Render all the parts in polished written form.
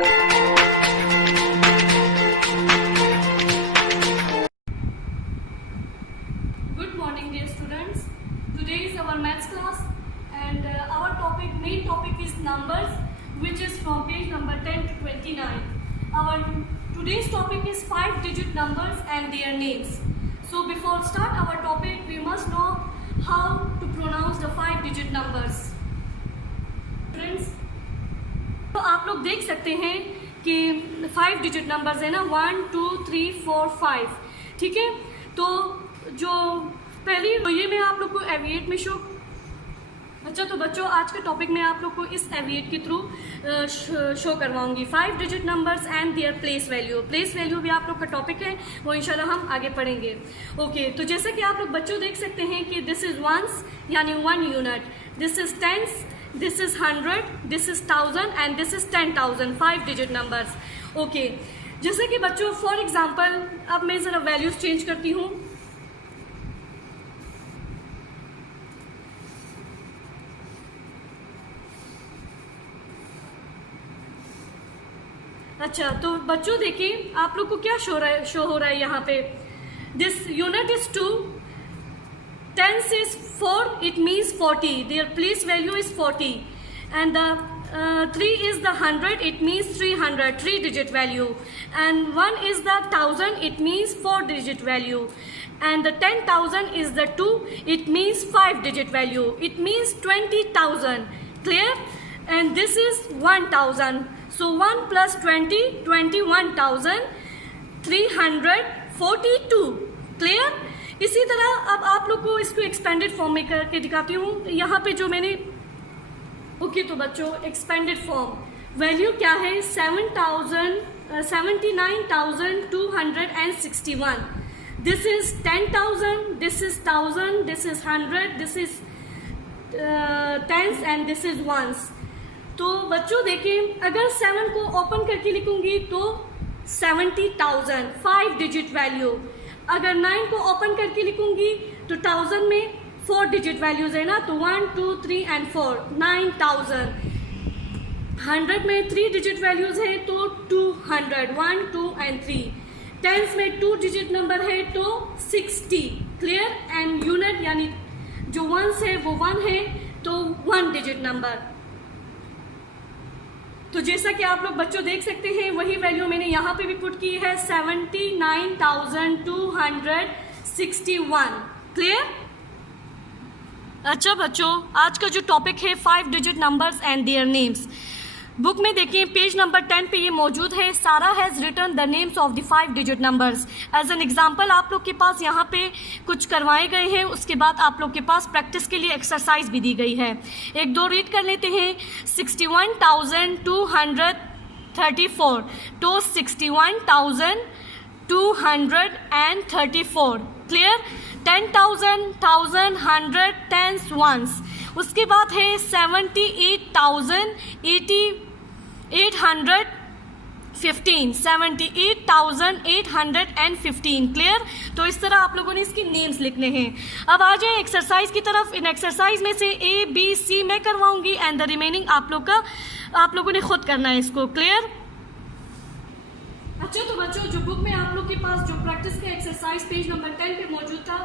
Good morning, dear students. Today is our maths class, and our main topic is numbers, which is from page number 10 to 29. Our today's topic is 5-digit numbers and their names. So before start our topic, we must know how to pronounce the 5-digit numbers. Friends, तो आप लोग देख सकते हैं कि 5-digit numbers है ना, 1 2 3 4 5, ठीक है। तो जो पहली ये मैं आप लोग को एविएट में अच्छा, तो बच्चों आज के टॉपिक में आप लोग को इस एविएट के थ्रू शो करवाऊंगी 5-digit numbers and their place value. Place value भी आप लोग का टॉपिक है, वो इंशाल्लाह हम आगे पढ़ेंगे। ओके, तो जैसे कि आप लोग बच्चों देख सकते हैं कि दिस इज वंस यानी 1 unit, this is tens, this is 100, this is 1000 and this is 10,000, 5-digit numbers। Okay, जैसे कि बच्चों फॉर एग्जाम्पल अब मैं ज़रा वैल्यूज चेंज करती हूँ। अच्छा, तो बच्चों देखिए आप लोग को क्या शो हो रहा है यहाँ पे। This unit is 2, tens is 4, it means 40, their place value is 40, and the 3 is the 100, it means 300, 3-digit value, and 1 is the 1000, it means 4-digit value, and the 10,000 is the 2, it means 5-digit value, it means 20,000, clear? And this is 1000, so 1 plus 20, 21,342, clear? इसी तरह अब आप लोग को इसको expanded form में करके दिखाती हूँ। यहाँ पे जो मैंने ओके, तो बच्चों एक्सपेंडेड फॉर्म वैल्यू क्या है, 79,261, this is 10,000, this is 1000, this is 100, this is tens and this is ones. तो बच्चों देखिए अगर 7 को ओपन करके लिखूंगी तो 70,000, 5-digit वैल्यू। अगर 9 को ओपन करके लिखूंगी तो 1000 में 4-digit वैल्यूज है ना, तो 1 2 3 एंड 4, 9,000। 100 में 3-digit वैल्यूज है तो 200, 1 2 एंड 3। टेंस में 2-digit नंबर है तो 60, क्लियर? एंड यूनिट यानी जो वंस है वो 1 है तो 1-digit नंबर। तो जैसा कि आप लोग बच्चों देख सकते हैं वही वैल्यू मैंने यहाँ पे भी पुट की है, 79,261, क्लियर? अच्छा बच्चों, आज का जो टॉपिक है 5-digit numbers and their names। Book में देखिए पेज नंबर 10 पे ये मौजूद है। Sara has written the names of the 5-digit numbers। As an example आप लोग के पास यहाँ पे कुछ करवाए गए हैं, उसके बाद आप लोग के पास प्रैक्टिस के लिए एक्सरसाइज भी दी गई है। एक दो रीड कर लेते हैं। 61,234, तो 61,234, क्लियर? 10,000, 1,000, 100, tense, once. उसके बाद है 78,815, 78,815, क्लियर? तो इस तरह आप लोगों ने इसकी नेम्स लिखने हैं। अब आ जाए एक्सरसाइज की तरफ। इन एक्सरसाइज में से A B C मैं करवाऊंगी एंड द रिमेनिंग आप लोगों ने खुद करना है इसको, क्लियर? अच्छा, तो बच्चों जो बुक में आप लोग के पास जो प्रैक्टिस का एक्सरसाइज पेज नंबर 10 पे मौजूद था,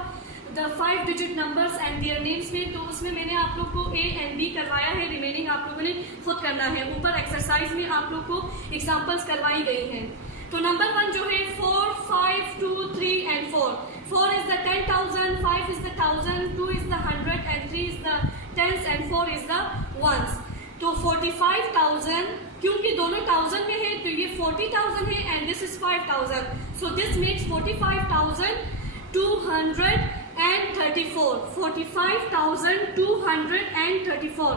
the 5-digit numbers and their names में, तो उसमें मैंने आप लोग को A and B करवाया है, रिमेनिंग आप लोगों ने खुद करना है। ऊपर एक्सरसाइज में आप लोग को एग्जांपल्स करवाई गई हैं। तो नंबर 1 जो है 4 5 2 3 and 4। 4 is the 10,000, 5 is the 1000, 2 is the 100 and 3 is the tens and 4 is the ones। तो 45,000, क्योंकि दोनों 1000 में है तो ये 40,000 है and this is 5,000, so this makes 45,234, 45,234।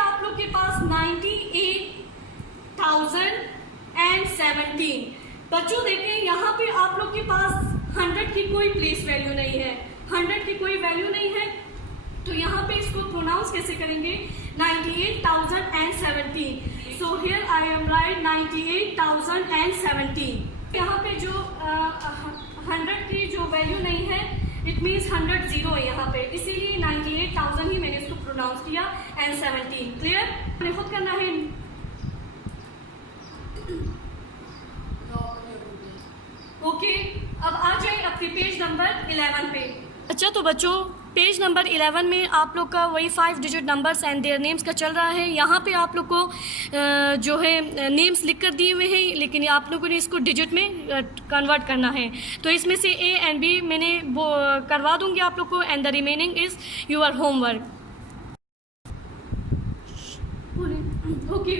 आप लोग के पास 98,017। बच्चों देखें यहाँ पे आप लोग के पास 100 की कोई प्लेस वैल्यू नहीं है, 100 की कोई वैल्यू नहीं है, तो यहाँ पे इसको प्रोनाउंस कैसे करेंगे, 98,017। So here I am right 98,017। यहाँ पे जो 100 की जो वैल्यू नहीं है, इट मीन्स 100 जीरो है यहाँ पे, इसीलिए 98,000 ही मैंने इसको प्रोनाउंस प्रोनाउंस किया एंड 17। क्लियर? आपने खुद करना है। ओके, अब आ जाए अपने पेज नंबर 11 पे। अच्छा, तो बच्चों पेज नंबर 11 में आप लोग का वही 5 digit numbers and their names का चल रहा है। यहाँ पे आप लोग को जो है नेम्स लिख कर दिए हुए हैं, लेकिन आप लोगों ने इसको डिजिट में कन्वर्ट करना है। तो इसमें से ए एंड बी मैंने वो करवा दूँगी आप लोग को, and the remaining is your homework. Okay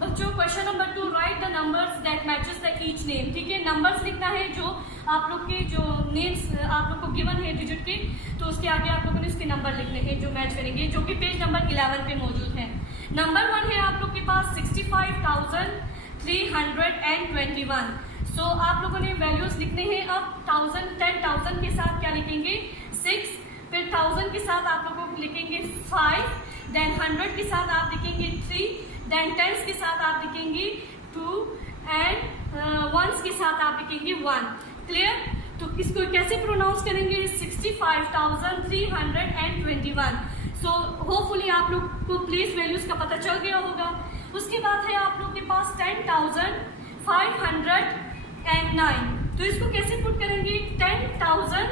बच्चों, question number 2, write the numbers that matches the each name. ठीक है, नंबर्स लिखना है जो आप लोग के जो नेम्स आप लोग को गिवन है डिजिट के, तो उसके आगे आप लोगों ने उसके नंबर लिखने हैं जो मैच करेंगे, जो कि पेज नंबर 11 पे मौजूद है। नंबर 1 है आप लोग के पास 65,321। सो आप लोगों ने वैल्यूज लिखने हैं। अब 10,000 के साथ क्या लिखेंगे? 6, फिर 1000 के साथ आप लोगों को लिखेंगे 5, देन 100 के साथ आप लिखेंगे 3, देन 10 के साथ आप लिखेंगे 2 एंड वंस के साथ आप लिखेंगे 1। क्लियर? तो इसको कैसे प्रोनाउंस करेंगे? 65,321। सो होपफुली आप लोग को प्लेस वैल्यूज का पता चल गया होगा। उसके बाद है आप लोग के पास 10,509। तो इसको कैसे पुट करेंगे? 10,000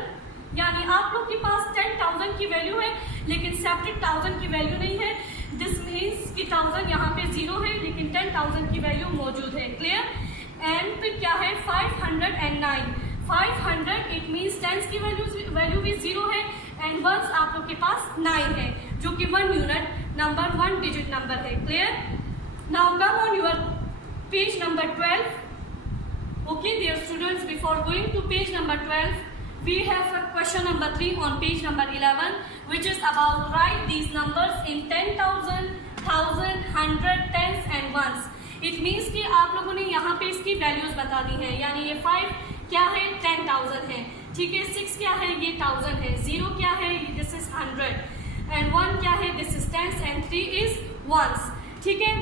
यानी आप लोग के पास 10,000 की वैल्यू है, लेकिन सेपरेट 1000 की वैल्यू नहीं है। दिस मीन्स कि 1000 यहाँ पे 0 है, लेकिन 10,000 की वैल्यू मौजूद है। क्लियर? एंड फिर क्या है? 509। 500 इट मीन्स 10 की वैल्यू भी 0 है, एंड वंस आप लोग के पास 9 है, जो कि 1 यूनिट नंबर 1 डिजिट नंबर है। Clear? Now come on your page number 12. Okay, dear students, before going to page number 12, we have a question number 3 on page number 11, which is about write these numbers in 10,000, 1,000, 100, tens and ones. It means कि आप लोगों ने यहाँ पे इसकी values बता दी है। यानी ये 5 क्या है? 10,000 है। ठीक है, 6 क्या है? ये 1000 है। 0 क्या है? दिस इज 100 एंड 1 क्या है? This is tens and 3 is ones. ठीक है,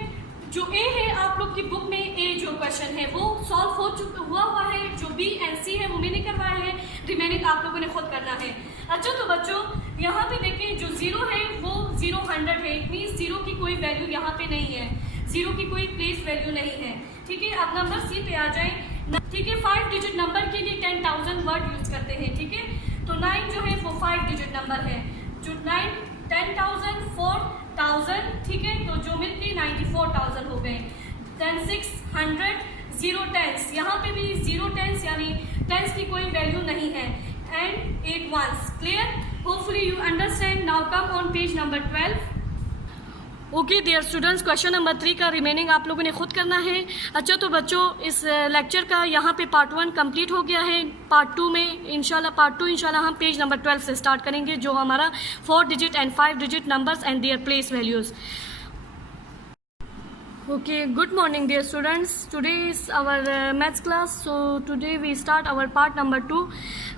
जो ए है आप लोग की बुक में, ए जो क्वेश्चन है वो सॉल्व हुआ है। जो बी एंड सी है वो मैंने करवाया है, रिमेनिंग आप लोगों ने खुद करना है। अच्छा, तो बच्चों यहाँ पे देखें, जो 0 है वो 0 100 है। इट मीन्स 0 की कोई वैल्यू यहाँ पे नहीं है, 0 की कोई प्लेस वैल्यू नहीं है। ठीक है, अब नंबर सी पे आ जाए। ठीक है, 5 डिजिट नंबर के लिए 10,000 वर्ड यूज करते हैं। ठीक है, तो 9 जो है वो 5 डिजिट नंबर है। जो 9 10,000 4,000, ठीक है, तो जो मिलके 94,000 हो गए। देन 600 0 टेंस, यहाँ पे भी 0 टेंस यानी टेंस की कोई वैल्यू नहीं है, and 8 ones. Clear? Hopefully you understand. Now come on page number 12. Okay dear students, question number 3 का रिमेनिंग आप लोगों ने खुद करना है। अच्छा, तो बच्चों इस लेक्चर का यहाँ पे पार्ट 1 कंप्लीट हो गया है। पार्ट 2 में इंशाल्लाह हम पेज नंबर 12 से स्टार्ट करेंगे, जो हमारा 4 digit and 5 digit numbers and their place values. Okay, good morning dear students. Today is our maths class. So today we start our part number 2.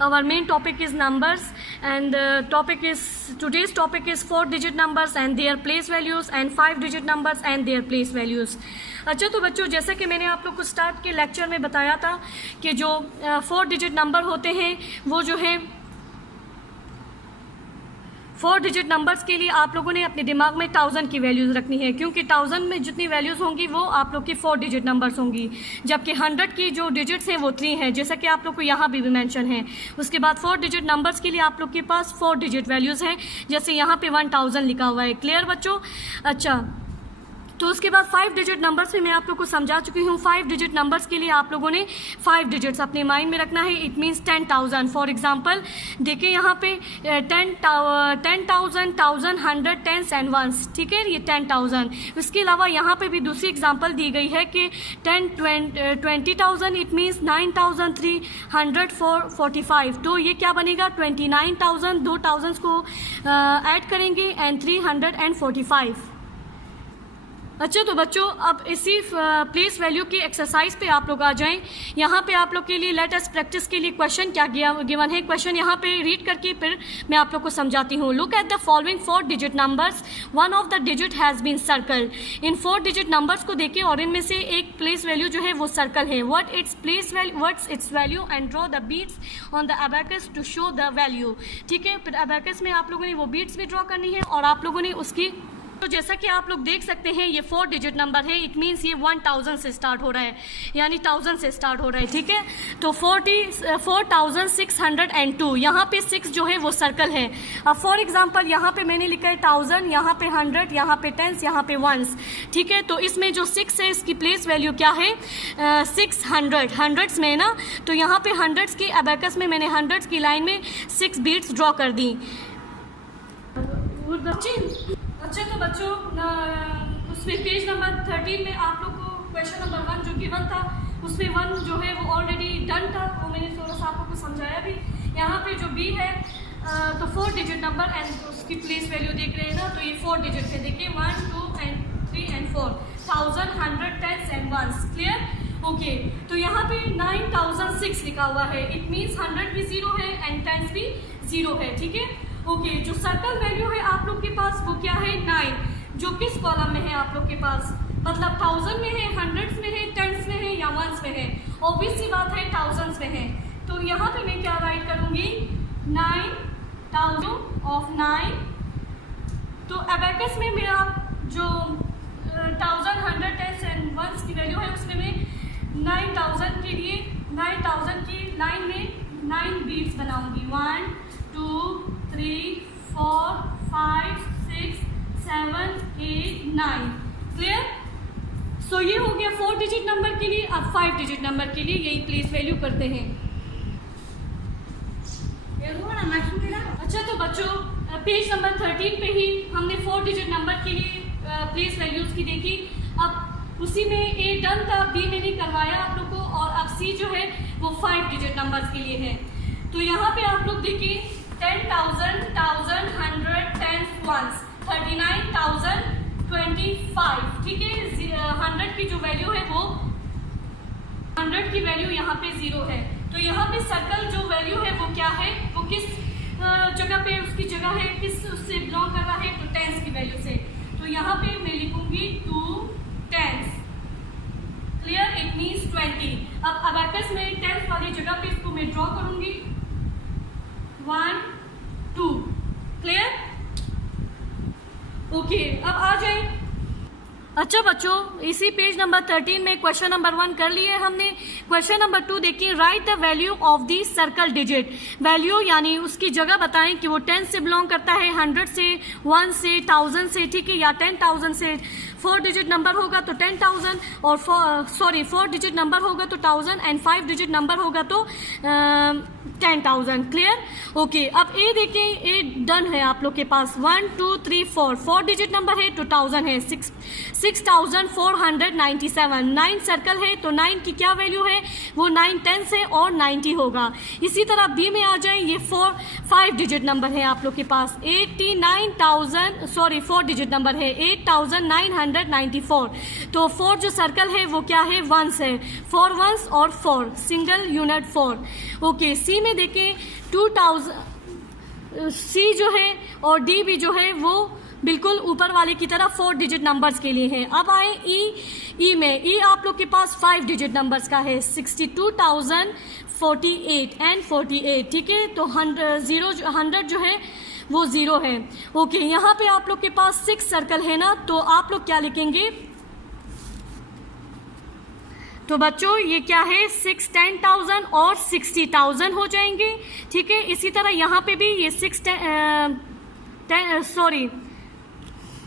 Our main topic is numbers, and today's topic is 4 digit numbers and their place values, and 5 digit numbers and their place values. अच्छा, तो बच्चों जैसा कि मैंने आप लोग को start के लेक्चर में बताया था कि जो 4 डिजिट नंबर होते हैं वो जो है 4 डिजिट नंबर्स के लिए आप लोगों ने अपने दिमाग में 1000 की वैल्यूज़ रखनी है, क्योंकि 1000 में जितनी वैल्यूज़ होंगी वो आप लोग की 4 डिजिट नंबर्स होंगी, जबकि 100 की जो डिजिट्स हैं वो 3 हैं, जैसा कि आप लोग को यहाँ भी मेंशन है। उसके बाद 4 डिजिट नंबर्स के लिए आप लोग के पास 4 डिजिट वैल्यूज़ हैं, जैसे यहाँ पे 1000 लिखा हुआ है। क्लियर बच्चों? अच्छा, तो उसके बाद 5 डिजिट नंबर्स में मैं आप लोग को समझा चुकी हूँ। 5 डिजिट नंबर्स के लिए आप लोगों ने 5 डिजिट्स अपने माइंड में रखना है। It means 10,000। फॉर एग्जांपल देखिए यहाँ पे 10,000, 1,000, 100, टेंस एंड वंस। ठीक है, ये 10,000। इसके अलावा यहाँ पे भी दूसरी एग्जांपल दी गई है कि 20,000 इट मीन्स 9,345। तो ये क्या बनेगा? 29,000, 2,000 को ऐड करेंगे एंड 345। अच्छा तो बच्चों अब इसी प्लेस वैल्यू की एक्सरसाइज पे आप लोग आ जाएं। यहाँ पे आप लोग के लिए लेट अस प्रैक्टिस के लिए क्वेश्चन क्या गिवन है, क्वेश्चन यहाँ पे रीड करके फिर मैं आप लोग को समझाती हूँ। Look at the following 4 digit numbers, one of the digit has been circle. इन 4 डिजिट नंबर्स को देखें और इनमें से एक प्लेस वैल्यू जो है वो सर्कल है। What's its value and draw the beads on the abacus to show the value. ठीक है, फिर अबैकस में आप लोगों ने वो बीट्स भी ड्रॉ करनी है और आप लोगों ने उसकी, तो जैसा कि आप लोग देख सकते हैं ये 4 डिजिट नंबर है। इट मीन्स ये 1000 से स्टार्ट हो रहा है, यानी 1000 से स्टार्ट हो रहा है। ठीक है, तो 4602, यहाँ पे 6 जो है वो सर्कल है। अब फॉर एग्जांपल यहाँ पे मैंने लिखा है 1000, यहाँ पे 100, यहाँ पे 10, यहाँ पे 1s। ठीक है, तो इसमें जो 6 है इसकी प्लेस वैल्यू क्या है, 600 हंड्रेड्स में ना, तो यहाँ पे हंड्रेड्स की अबैकस में मैंने हंड्रेड्स की लाइन में 6 बीट्स ड्रॉ कर दी। अच्छा तो बच्चों उसमें पेज नंबर 13 में आप लोग को क्वेश्चन नंबर 1 जो गिवन था उसमें 1 जो है वो ऑलरेडी डन था, वो मैंने थोड़ा सा आप लोग को समझाया भी। यहाँ पे जो बी है तो 4 डिजिट नंबर एंड उसकी प्लेस वैल्यू देख रहे हैं ना, तो ये 4 डिजिट है। देखिए 1, 2 and 3 and 4, 1000, 100, 10 and 1s। Clear? Okay, तो यहाँ पे 9006 लिखा हुआ है। इट मीन्स 100 भी 0 है एंड 10 भी 0 है। ठीक है, ओके, जो सर्कल वैल्यू है आप लोग के पास वो क्या है, 9, जो किस कॉलम में है आप लोग के पास, मतलब 1000 में है, हंड्रेड्स में है, टेंस में है या वंस में है। ऑब्वियस सी बात है थाउजेंड्स में है, तो यहाँ पे मैं क्या राइट करूँगी, 9000 ऑफ 9। तो अबैकस में मेरा जो 1000, 100, 10 एंड वंस की वैल्यू है उसमें मैं 9000 के लिए 9000 की लाइन में 9 बीट्स बनाऊँगी। 1, 2, 3, 4, 5, 6, 7, 8, 9। क्लियर? सो ये हो गया 4 डिजिट नंबर के लिए। अब 5 डिजिट नंबर के लिए यही प्लेस वैल्यू करते हैं। अच्छा तो बच्चों पेज नंबर 13 पे ही हमने 4 डिजिट नंबर के लिए प्लेस वैल्यूज की देखी। अब उसी में ए डन था, बी मैंने करवाया आप लोग को, और अब सी जो है वो 5 डिजिट नंबर्स के लिए है। तो यहाँ पे आप लोग देखिए 10,000, 1000, 100, 10 ones, 39,025। ठीक है, 100 की जो वैल्यू है वो 100 की वैल्यू यहाँ पे 0 है। तो यहाँ पे सर्कल जो वैल्यू है वो क्या है, वो किस जगह पे उसकी जगह है, किस उससे बिलोंग कर रहा है, तो टेंस की वैल्यू से। तो यहाँ पे मैं लिखूंगी 2 10s। क्लियर? It means 20। अब अबैकस में 10 वाली जगह पे इसको मैं ड्रॉ करूंगी 1, 2। क्लियर? ओके, अब आ जाए। अच्छा बच्चों इसी पेज नंबर 13 में क्वेश्चन नंबर 1 कर लिए हमने। क्वेश्चन नंबर 2 देखिए, right the value of the circle digit. Value यानी उसकी जगह बताएं कि वो 10 से बिलोंग करता है, 100 से, 1 से, 1000 से, ठीक है, या 10,000 से। 4 डिजिट नंबर होगा तो 10,000 और 4 डिजिट नंबर होगा तो 1000 एंड 5 डिजिट नंबर होगा तो 10,000। क्लियर? ओके, अब ए देखें, ए डन है आप लोग के पास। 1, 2, 3, 4 डिजिट नंबर है तो 1000 है। 6,497। 9 सर्कल है तो 9 की क्या वैल्यू है, वो 9 10 है और 90 होगा। इसी तरह बी में आ जाए, ये 5 डिजिट नंबर है आप लोग के पास। 4 डिजिट नंबर है 8,994। तो 4 जो सर्कल है वो क्या है, 1s है। 4 1s और 4 सिंगल यूनिट 4। ओके, सी में देखें 2000, सी जो है और डी भी जो है वो बिल्कुल ऊपर वाले की तरह 4 डिजिट नंबर्स के लिए है। अब आए ई में। ई आप लोग के पास 5 डिजिट नंबर्स का है, 62,048 एंड 48। ठीक है, तो 100 जो है वो 0 है। ओके, यहाँ पे आप लोग के पास 6 सर्कल है ना, तो आप लोग क्या लिखेंगे, तो बच्चों ये क्या है, 6 10,000 और 60,000 हो जाएंगे। ठीक है, इसी तरह यहाँ पे भी ये 6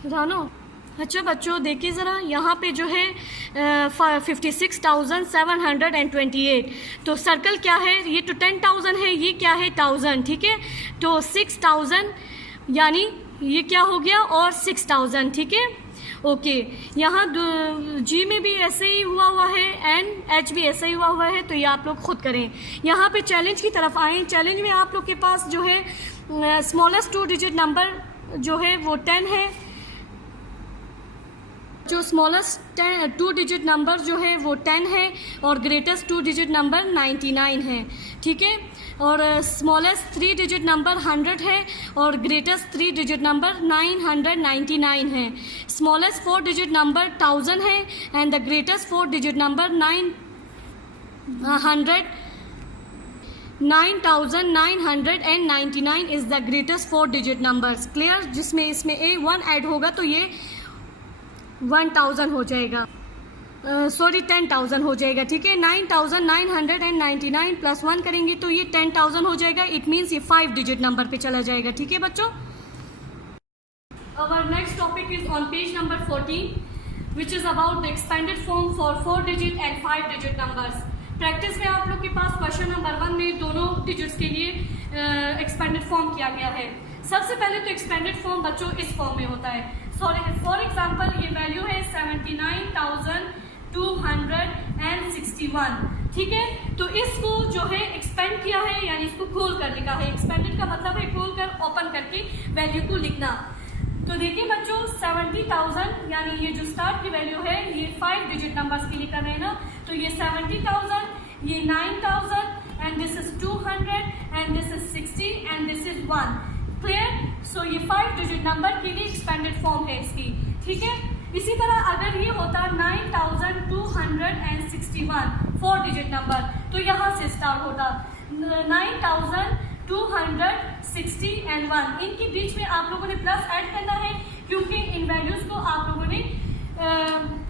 रानो। अच्छा बच्चों देखिए ज़रा, यहाँ पे जो है 56,728। तो सर्कल क्या है, ये तो 10,000 है, ये क्या है 1000। ठीक है, तो 6,000 यानी ये क्या हो गया और 6,000। ठीक है, ओके, यहाँ जी में भी ऐसे ही हुआ है एंड एच भी ऐसे ही हुआ है, तो ये आप लोग खुद करें। यहाँ पे चैलेंज की तरफ आए। चैलेंज में आप लोग के पास जो है स्मॉलेस्ट 2 डिजिट नंबर जो है वो 10 है। बच्चों स्मॉलेस्ट 2 डिजिट नंबर जो है वो 10 है और ग्रेटेस्ट 2 डिजिट नंबर 99 है, ठीक है। और स्मॉलेस्ट 3 डिजिट नंबर 100 है और ग्रेटेस्ट 3 डिजिट नंबर 999 है। स्मॉलेस्ट 4 डिजिट नंबर 1000 है and the greatest 4 digit number 9999 is the greatest 4 digit numbers. Clear? जिसमें इसमें A1 ऐड होगा तो ये 1000 हो जाएगा, सॉरी 10,000 हो जाएगा, ठीक है। 9999 प्लस 1 करेंगे तो ये 10,000 हो जाएगा। इट मीन्स ये 5 डिजिट नंबर पे चला जाएगा, ठीक है बच्चों। Our next topic is on page number 14, which is about the expanded form for 4 digit and 5 digit numbers. Practice में आप लोग के पास क्वेश्चन नंबर 1 में दोनों डिजिट्स के लिए एक्सपेंडेड फॉर्म किया गया है। सबसे पहले तो एक्सपेंडेड फॉर्म बच्चों इस फॉर्म में होता है। फॉर एग्जांपल ये वैल्यू है 79,261, ठीक है। तो इसको जो है एक्सपेंड किया है, यानी इसको खोल कर लिखा है। एक्सपेंडेड का मतलब है खोल कर ओपन करके वैल्यू को लिखना। तो देखिए बच्चों 70,000 यानी ये जो स्टार्ट की वैल्यू है ये 5 डिजिट नंबर्स के लिए कर रहे हैं ना, तो ये 70,000, ये 9,000 and this is 200 and this is 60 and this is 1। Clear? So ये 5 डिजिट नंबर के लिए एक्सपेंडेड फॉर्म है इसकी, ठीक है। इसी तरह अगर ये होता 9,261 4 डिजिट नंबर, तो यहाँ से स्टार्ट होता 9,260 एंड 1। इनके बीच में आप लोगों ने प्लस ऐड करना है क्योंकि इन वैल्यूज को आप लोगों ने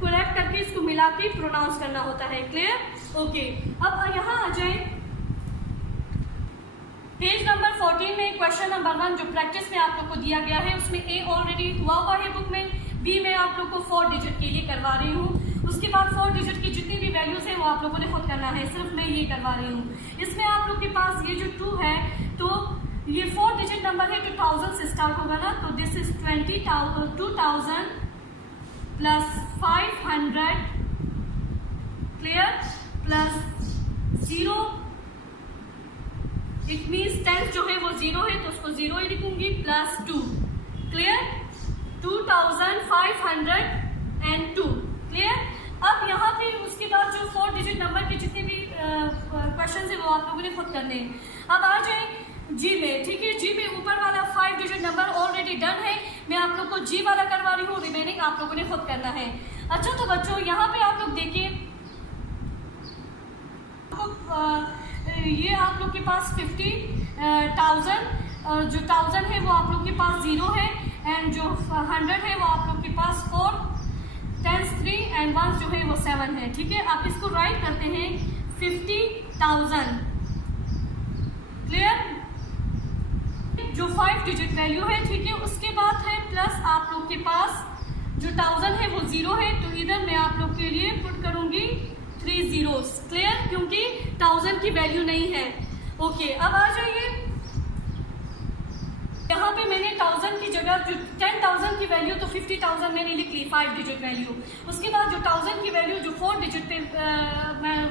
करेक्ट करके इसको मिला के प्रोनाउंस करना होता है। क्लियर? ओके। अब यहाँ आ जाए पेज नंबर 14 में क्वेश्चन नंबर 1 जो प्रैक्टिस में आप लोग को दिया गया है उसमें ए ऑलरेडी हुआ है बुक में, बी में आप लोग को 4 डिजिट के लिए करवा रही हूँ। उसके बाद 4 डिजिट की जितनी भी वैल्यूज है वो आप लोगों ने खुद करना है, सिर्फ मैं ये करवा रही हूँ। इसमें आप लोग के पास ये जो 2 है तो ये 4 डिजिट नंबर है, 2000 से स्टार्ट होगा ना, तो this is 2000 plus 500, clear, plus 0। It means 10 जो है वो 0 है तो उसको 0 ही लिखूंगी, प्लस 2। क्लियर? 2502। क्लियर? अब यहाँ पे उसके बाद जो 4 डिजिट नंबर के जितने भी क्वेश्चन है वो आप लोगों ने खुद करने हैं। अब आ जाए जी में, ठीक है। जी में ऊपर वाला 5 डिजिट नंबर ऑलरेडी डन है, मैं आप लोग को जी वाला करवा रही हूँ, रिमेनिंग आप लोगों ने खुद करना है। अच्छा तो बच्चों यहाँ पे आप लोग देखिए ये आप लोग के पास 50,000 जो 1000 है वो आप लोग के पास 0 है एंड जो 100 है वो आप लोग के पास 4, 10 3 एंड 1 जो है वो 7 है, ठीक है। आप इसको राइट करते हैं 50,000। क्लियर? जो 5 डिजिट वैल्यू है, ठीक है। उसके बाद है प्लस आप लोग के पास जो 1000 है वो 0 है, तो इधर मैं आप लोग के लिए पुट करूंगी 3 zeros। क्लियर? क्योंकि 1000 की वैल्यू नहीं है। ओके। अब आ जाइए यहाँ पे मैंने 1000 की जगह जो 10,000 की वैल्यू तो 50,000 मैंने लिख ली 5 डिजिट वैल्यू। उसके बाद जो 1000 की वैल्यू जो 4 डिजिट पे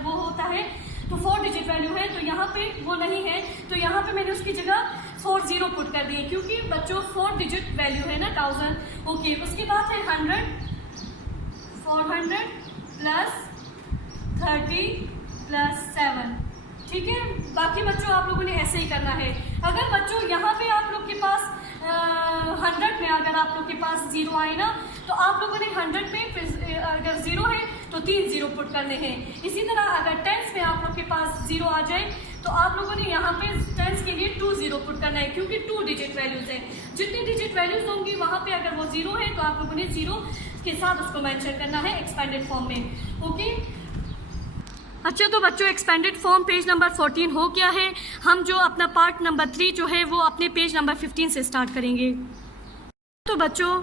वो होता है तो 4 डिजिट वैल्यू है, तो यहाँ पे वो नहीं है, तो यहाँ पे मैंने उसकी जगह 4 0 पुट कर दिए क्योंकि बच्चों 4 डिजिट वैल्यू है ना 1000। ओके। उसके बाद है 100, 400 प्लस 30 प्लस 7, ठीक है। बाकी बच्चों आप लोगों ने ऐसे ही करना है। अगर बच्चों यहाँ पे आप लोग के पास 100 में अगर आप लोग के पास 0 आए ना तो आप लोगों ने 100 पे अगर 0 है तो 3 0 पुट करने हैं। इसी तरह अगर 10s में आप लोग के पास 0 आ जाए तो आप लोगों ने यहाँ पे 10s के लिए 2 0 पुट करना है क्योंकि 2 डिजिट वैल्यूज है। जितनी डिजिट वैल्यूज होंगी वहाँ पे अगर वो 0 है तो आप लोगों ने 0 के साथ उसको मेंशन करना है एक्सपेंडेड फॉर्म में। ओके। अच्छा तो बच्चों एक्सपेंडेड फॉर्म पेज नंबर 14 हो गया है। हम जो अपना पार्ट नंबर 3 जो है वो अपने पेज नंबर 15 से स्टार्ट करेंगे। तो बच्चों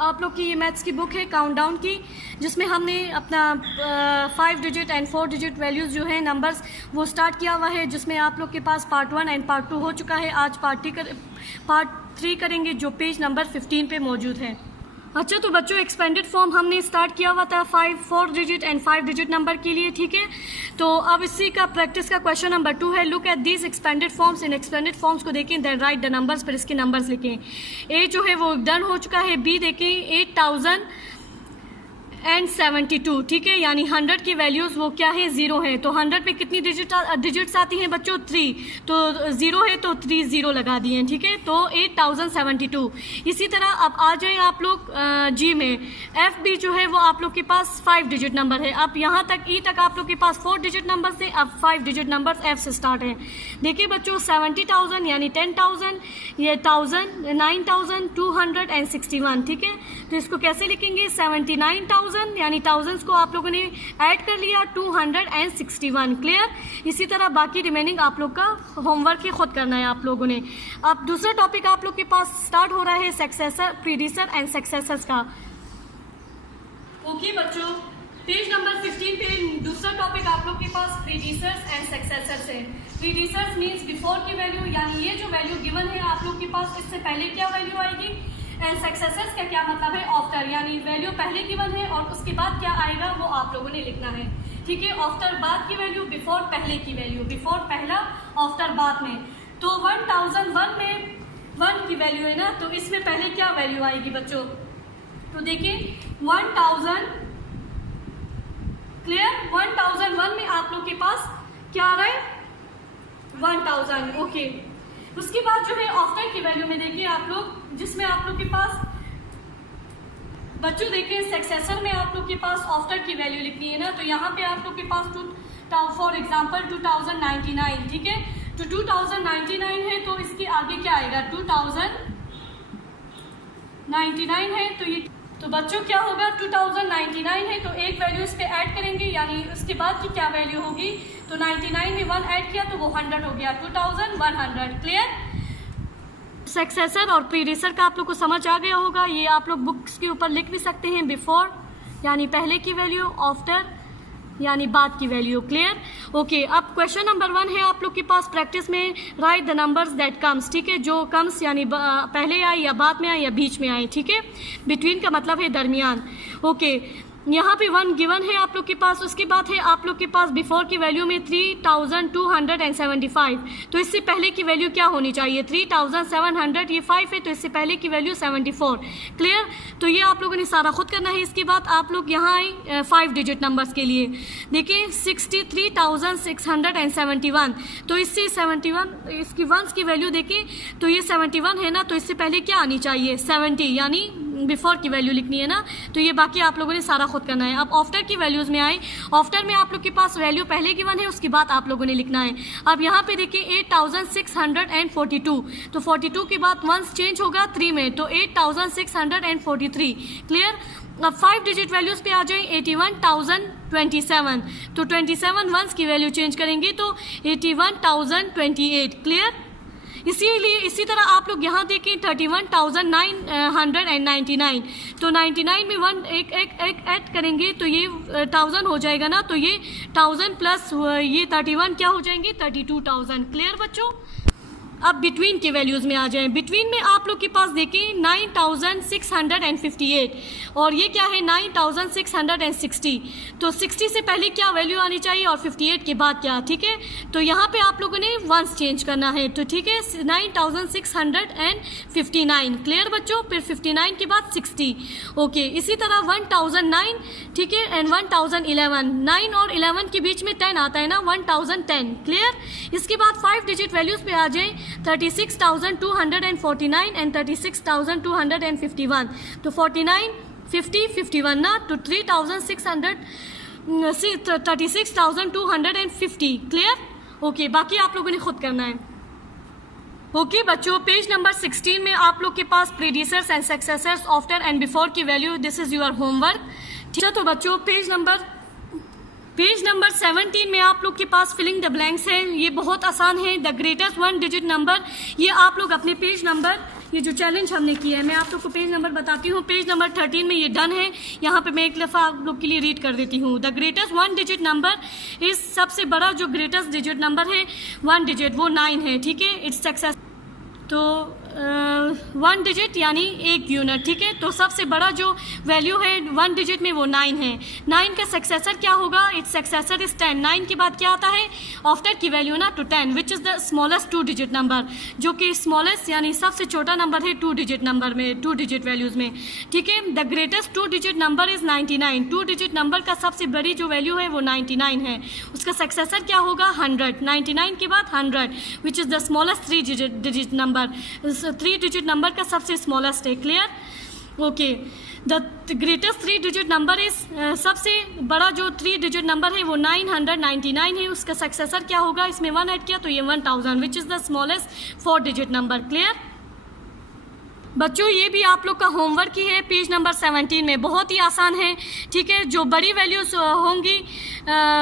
आप लोग की ये मैथ्स की बुक है काउंटडाउन की, जिसमें हमने अपना 5 डिजिट एंड 4 डिजिट वैल्यूज़ जो है नंबर्स वो स्टार्ट किया हुआ है, जिसमें आप लोग के पास पार्ट 1 एंड पार्ट 2 हो चुका है। आज पार्ट 3 करेंगे जो पेज नंबर 15 पे मौजूद है। अच्छा, तो बच्चों एक्सपेंडेड फॉर्म हमने स्टार्ट किया हुआ था 4 डिजिट एंड 5 डिजिट नंबर के लिए, ठीक है। तो अब इसी का प्रैक्टिस का क्वेश्चन नंबर 2 है, look at these expanded forms. In expanded forms को देखें, देन राइट द नंबर्स, पर इसके नंबर्स लिखें। ए जो है वो डन हो चुका है, बी देखें 8072, ठीक है, यानी 100 की वैल्यूज़ वो क्या है, 0 है। तो 100 पे कितनी डिजिट्स आती हैं बच्चों, 3, तो 0 है तो 3 0 लगा दिए हैं, ठीक है। तो 8072। इसी तरह अब आ जाए आप लोग जी में, एफ बी जो है वो आप लोग के पास 5 डिजिट नंबर है। अब यहाँ तक ई तक आप लोग के पास 4 डिजिट नंबर से, अब 5 डिजिट नंबर एफ से स्टार्ट है। देखिए बच्चों 70,000 यानी 10,000, ये 1000, 9,261, ठीक है। तो इसको कैसे लिखेंगे, 79,000 यानी थाउजेंड्स को आप लोगों ने ऐड कर लिया, 261, क्लियर। इसी तरह बाकी रिमेनिंग आप लोग का होमवर्क ही खुद करना है आप लोगों ने। अब दूसरा टॉपिक आप लोग के पास स्टार्ट हो रहा है सक्सेसर, प्रीडिसर एंड सक्सेसर्स का। ओके बच्चों, पेज नंबर 15 पे दूसरा टॉपिक आप लोग के पास प्रीडिसर्स एंड सक्सेसर्स है। प्रीडिसर्स मीन्स बिफोर की वैल्यू, यानी ये जो वैल्यू गिवन है आप लोग के पास, इससे पहले क्या वैल्यू आएगी। एंड सक्सेसर्स का क्या मतलब है, आफ्टर, यानी वैल्यू पहले गिवन है और उसके बाद क्या आएगा वो आप लोगों ने लिखना है, ठीक है। आफ्टर बाद की वैल्यू, बिफोर पहले की वैल्यू, बिफोर पहला, आफ्टर बाद में। तो 1001 में 1 की वैल्यू है ना, तो इसमें पहले क्या वैल्यू आएगी बच्चों, तो देखिए 1000, क्लियर। 1001 में आप लोग के पास क्या आ रहा है, 1000, ओके। उसके बाद जो है आफ्टर की वैल्यू में देखिए आप लोग, जिसमें आप लोग के पास बच्चों देखिए सक्सेसर में आप लोग के पास आफ्टर की वैल्यू लिखनी है ना, तो यहाँ पे आप लोग के पास फॉर एग्जांपल 2099, ठीक है। तो 2099 है तो इसके आगे क्या आएगा, 2099 है तो ये, तो बच्चों क्या होगा, 2099 है तो एक वैल्यू इस पे ऐड करेंगे, यानी उसके बाद की क्या वैल्यू होगी, तो 99 में 1 ऐड किया तो वो 100 हो गया, 2100, क्लियर। सक्सेसर और प्रीडिसर का आप लोग को समझ आ गया होगा। ये आप लोग बुक्स के ऊपर लिख भी सकते हैं, बिफोर यानी पहले की वैल्यू, आफ्टर यानी बाद की वैल्यू, क्लियर। ओके, अब क्वेश्चन नंबर 1 है आप लोग के पास प्रैक्टिस में, right the numbers that comes, ठीक है, जो कम्स यानी पहले आए या बाद में आए या बीच में आए, ठीक है। बिटवीन का मतलब है दरमियान, ओके। यहाँ पे 1 गिवन है आप लोग के पास, उसके बाद है आप लोग के पास बिफोर की वैल्यू में 3275, तो इससे पहले की वैल्यू क्या होनी चाहिए, 3700, ये 5 है तो इससे पहले की वैल्यू 74, क्लियर। तो ये आप लोगों ने सारा खुद करना है। इसके बाद आप लोग यहाँ आए 5 डिजिट नंबर्स के लिए, देखिए 63,671, तो इससे 71, इसकी वंस की वैल्यू देखिए, तो ये 71 है ना, तो इससे पहले क्या आनी चाहिए, 70, यानी बिफोर की वैल्यू लिखनी है ना, तो ये बाकी आप लोगों ने सारा खुद करना है। अब आफ्टर की वैल्यूज़ में आए, आफ्टर में आप लोग के पास वैल्यू पहले गिवन है, उसके बाद आप लोगों ने लिखना है। अब यहाँ पे देखिए 8642, तो 42 के बाद वंस चेंज होगा 3 में, तो 8643, क्लियर। अब 5 डिजिट वैल्यूज़ पे आ जाए, 81,027, तो 27 वंस की वैल्यू चेंज करेंगे तो 81,028, क्लियर। इसीलिए इसी तरह आप लोग यहाँ देखें 31,999, तो 99 में 1 एक ऐड करेंगे तो ये 1000 हो जाएगा ना, तो ये 1000 प्लस ये 31 क्या हो जाएंगे, 32,000, क्लियर बच्चों। अब बिटवीन के वैल्यूज़ में आ जाएं। बिटवीन में आप लोग के पास देखें 9658 और ये क्या है 9660, तो 60 से पहले क्या वैल्यू आनी चाहिए और 58 के बाद क्या, ठीक है। तो यहाँ पे आप लोगों ने वंस चेंज करना है, तो ठीक है 9659, क्लियर बच्चों। फिर 59 के बाद 60, ओके। इसी तरह 1009, ठीक है, एंड 1011, 9 और 11 के बीच में 10 आता है ना, 1010, क्लियर। इसके बाद 5 डिजिट वैल्यूज़ पे आ जाए 36,249 एंड 36,251, तो 49, 50, 51 ना, तो 36,250, क्लियर, ओके। बाकी आप लोगों ने खुद करना है, ओके बच्चों। पेज नंबर 16 में आप लोग के पास predecessors and successors, after and before की value, this is your homework, ठीक है। तो बच्चों पेज नंबर 17 में आप लोग के पास फिलिंग द ब्लैंक्स है, ये बहुत आसान है। द ग्रेटेस्ट 1 डिजिट नंबर, ये आप लोग अपने पेज नंबर, ये जो चैलेंज हमने किया है मैं आप लोग को पेज नंबर बताती हूँ। पेज नंबर 13 में ये डन है, यहाँ पे मैं एक दफ़ा आप लोग के लिए रीड कर देती हूँ। द ग्रेटेस्ट 1 डिजिट नंबर, इस सबसे बड़ा जो ग्रेटेस्ट डिजिट नंबर है 1 डिजिट वो 9 है, ठीक है। इट्स सक्सेस, तो 1 डिजिट यानी 1 यूनिट, ठीक है। तो सबसे बड़ा जो वैल्यू है 1 डिजिट में वो 9 है। 9 का सक्सेसर क्या होगा? It's successor is 10। 9 के बाद क्या आता है? आफ्टर की वैल्यू ना to 10 which is the smallest 2 digit number, जो कि स्मॉलेस्ट यानी सबसे छोटा नंबर है 2 डिजिट नंबर में, 2 डिजिट वैल्यूज़ में, ठीक है। The greatest 2 digit number is 99। 2 digit number का सबसे बड़ी जो वैल्यू है वो 99 है। उसका सक्सेसर क्या होगा? 100। 99 के बाद 100 विच is the smallest 3 digit number, 3 digit number का सबसे स्मॉलेस्ट है। Clear? Okay. The greatest 3 digit number is, सबसे बड़ा जो 3 डिजिट नंबर है वो 999 है। उसका सक्सेसर क्या होगा? इसमें 1 ऐड किया तो ये 1000 विच is the smallest 4 digit number. Clear? बच्चों ये भी आप लोग का होमवर्क ही है पेज नंबर 17 में, बहुत ही आसान है, ठीक है। जो बड़ी वैल्यूज़ होंगी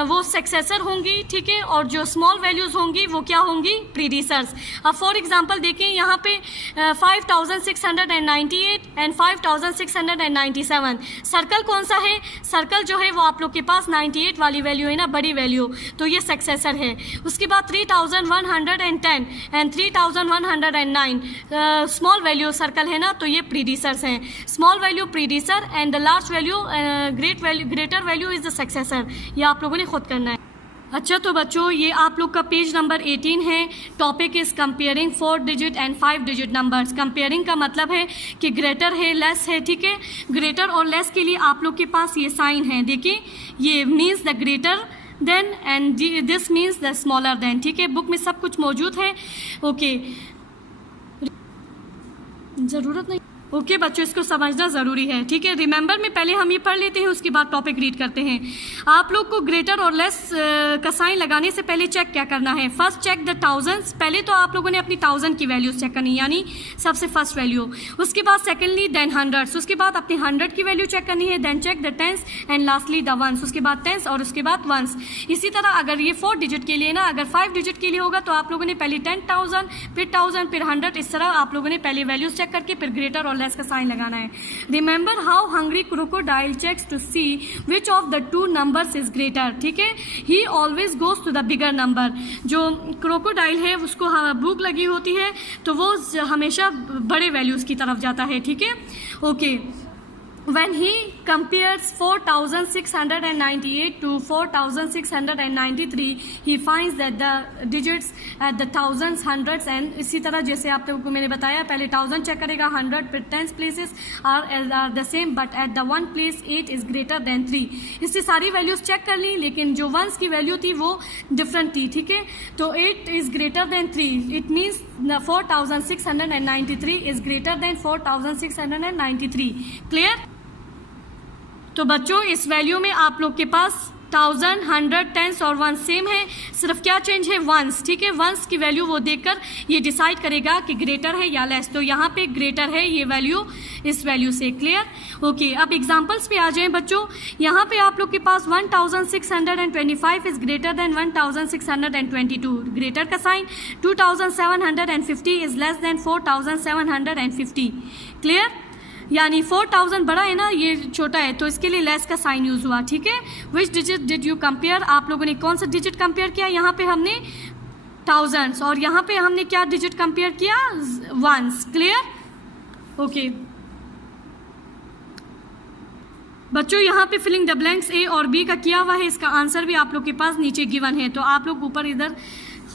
वो सक्सेसर होंगी, ठीक है, और जो स्मॉल वैल्यूज़ होंगी वो क्या होंगी? प्रीडिसर्स। अब फॉर एग्जांपल देखें यहाँ पे 5698 एंड 5697। सर्कल कौन सा है? सर्कल जो है वो आप लोग के पास 98 वाली वैल्यू है ना, बड़ी वैल्यू, तो ये सक्सेसर है। उसके बाद 3110 एंड 3109 स्मॉल वैल्यू सर्कल है ना, तो ये प्रीडिसर्स हैं। Small value predecessor and the large value greater value is the successor. ये आप लोगों ने खुद करना है। अच्छा तो बच्चों ये आप लोग का पेज नंबर 18 है। Topic is comparing 4 digit and 5 digit numbers. Comparing का मतलब है कि ग्रेटर है, लेस है, ठीक है। ग्रेटर और लेस के लिए आप लोग के पास ये साइन है, देखिए, ये means the greater than and this means the smaller than, ठीक है। बुक में सब कुछ मौजूद है। ओके, ज़रूरत नहीं। ओके बच्चों, इसको समझना ज़रूरी है, ठीक है। रिमेंबर में पहले हम ये पढ़ लेते हैं, उसके बाद टॉपिक रीड करते हैं। आप लोग को ग्रेटर और लेस का साइन लगाने से पहले चेक क्या करना है? First check the thousands. पहले तो आप लोगों ने अपनी 1000 की वैल्यूज चेक करनी, यानी सबसे फर्स्ट वैल्यू। उसके बाद सेकेंडली देन हंड्रेड्स, उसके बाद अपनी 100 की वैल्यू चेक करनी है। Then check the tens and lastly the ones, उसके बाद टेंस और उसके बाद वंस। इसी तरह अगर ये 4 डिजिट के लिए ना, अगर 5 डिजिट के लिए होगा तो आप लोगों ने पहले 10,000 फिर 1000 फिर 100, इस तरह आप लोगों ने पहले वैल्यूज चेक करके फिर ग्रेटर और लेस का साइन लगाना है। Remember how hungry crocodile checks to see which of the 2 numbers is greater, ठीक है। He always goes to the bigger number. जो क्रोकोडाइल है उसको भूख लगी होती है तो वो हमेशा बड़े वैल्यूज की तरफ जाता है, ठीक है। Okay, when he compares 4698 to 4693 he finds that the digits at the thousands, hundreds and इसी तरह जैसे आप लोगों को मैंने बताया, पहले 1000 चेक करेगा, 100 फिर 10 places are the same but at the one place 8 is greater than 3। इससे सारी वैल्यूज चेक कर ली, लेकिन जो वंस की वैल्यू थी वो डिफरेंट थी, ठीक है। तो 8 is greater than 3, it means 4693 is greater than 4693। Clear? तो बच्चों इस वैल्यू में आप लोग के पास 1000, 100, 10 और 1 सेम है, सिर्फ क्या चेंज है? वंस, ठीक है। वंस की वैल्यू वो देखकर ये डिसाइड करेगा कि ग्रेटर है या लेस। तो यहाँ पे ग्रेटर है ये वैल्यू इस वैल्यू से। क्लियर? ओके, अब एग्जांपल्स पे आ जाएं बच्चों। यहाँ पे आप लोग के पास 1625 इज ग्रेटर देन 1622, ग्रेटर का sign. 2750 is less than 4750। Clear? यानी 4000 बड़ा है ना, ये छोटा है, तो इसके लिए लेस का साइन यूज हुआ, ठीक है। विच डिजिट डिड यू कंपेयर? आप लोगों ने कौन सा डिजिट कंपेयर किया? यहाँ पे हमने थाउजेंड्स और यहाँ पे हमने क्या डिजिट कंपेयर किया? वंस। क्लियर? ओके बच्चों, यहाँ पे फिलिंग द ब्लैंक्स ए और बी का किया हुआ है, इसका आंसर भी आप लोग के पास नीचे गिवन है, तो आप लोग ऊपर इधर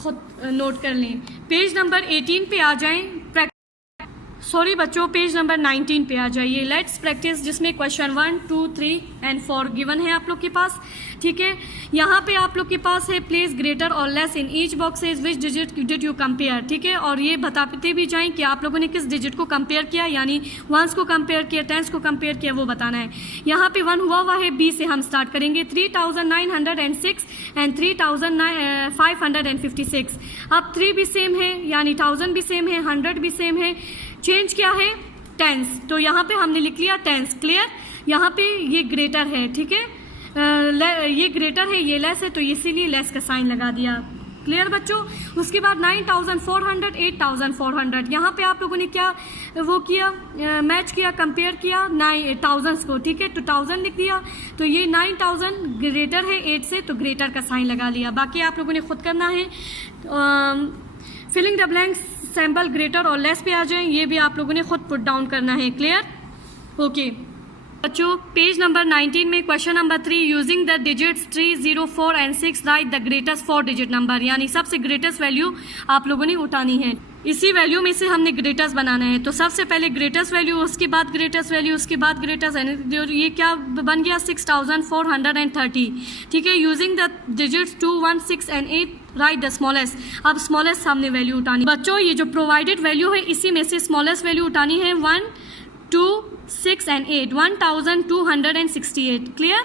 खुद नोट कर लें। पेज नंबर 18 पे आ जाएं। सॉरी बच्चों, पेज नंबर 19 पे आ जाइए। लेट्स प्रैक्टिस, जिसमें क्वेश्चन 1, 2, 3 एंड 4 गिवन है आप लोग के पास, ठीक है। यहाँ पे आप लोग के पास है प्लेस ग्रेटर और less in each boxes which digit did you compare, ठीक है। और ये बताते भी जाएं कि आप लोगों ने किस डिजिट को कंपेयर किया, यानी वंस को कंपेयर किया, टेंस को कंपेयर किया, वो बताना है। यहाँ पे 1 हुआ है, बी से हम स्टार्ट करेंगे। 3906 एंड 3556। अब 3 भी सेम है, यानी 1000 भी सेम है, 100 भी सेम है। चेंज क्या है? टेंस, तो यहाँ पे हमने लिख लिया टेंस। क्लियर? यहाँ पे ये ग्रेटर है, ठीक है, ये ग्रेटर है, ये लेस है, तो इसीलिए लेस का साइन लगा दिया। क्लियर बच्चों? उसके बाद 9400, 8400, यहाँ पे आप लोगों ने क्या वो किया? मैच किया, कंपेयर किया 9000 को, ठीक है, 2000 लिख दिया, तो ये 9000 ग्रेटर है 8 से, तो ग्रेटर का साइन लगा लिया। बाकी आप लोगों ने खुद करना है। Filling the blanks sample greater और लेस पे आ जाएं, ये भी आप लोगों ने खुद पुट डाउन करना है। क्लियर? ओके बच्चों, पेज नंबर 19 में question number 3, using the digits 3, 0, 4 and 6 right the greatest 4 digit number, यानी सबसे ग्रेटेस्ट वैल्यू आप लोगों ने उठानी है। इसी वैल्यू में से हमने ग्रेटेस्ट बनाना है। तो सबसे पहले ग्रेटेस्ट वैल्यू, उसके बाद ग्रेटेस्ट वैल्यू, उसके बाद ग्रेटेस्ट, ये क्या बन गया 6430। ठीक है, using the digits 2, 1, 6 and 8 right the smallest. अब स्मॉलेस्ट सामने वैल्यू उठानी। बच्चों ये जो प्रोवाइडेड वैल्यू है इसी में से स्मॉलेस्ट वैल्यू उठानी है। 1, 2, 6 एंड 8, 1268। क्लियर?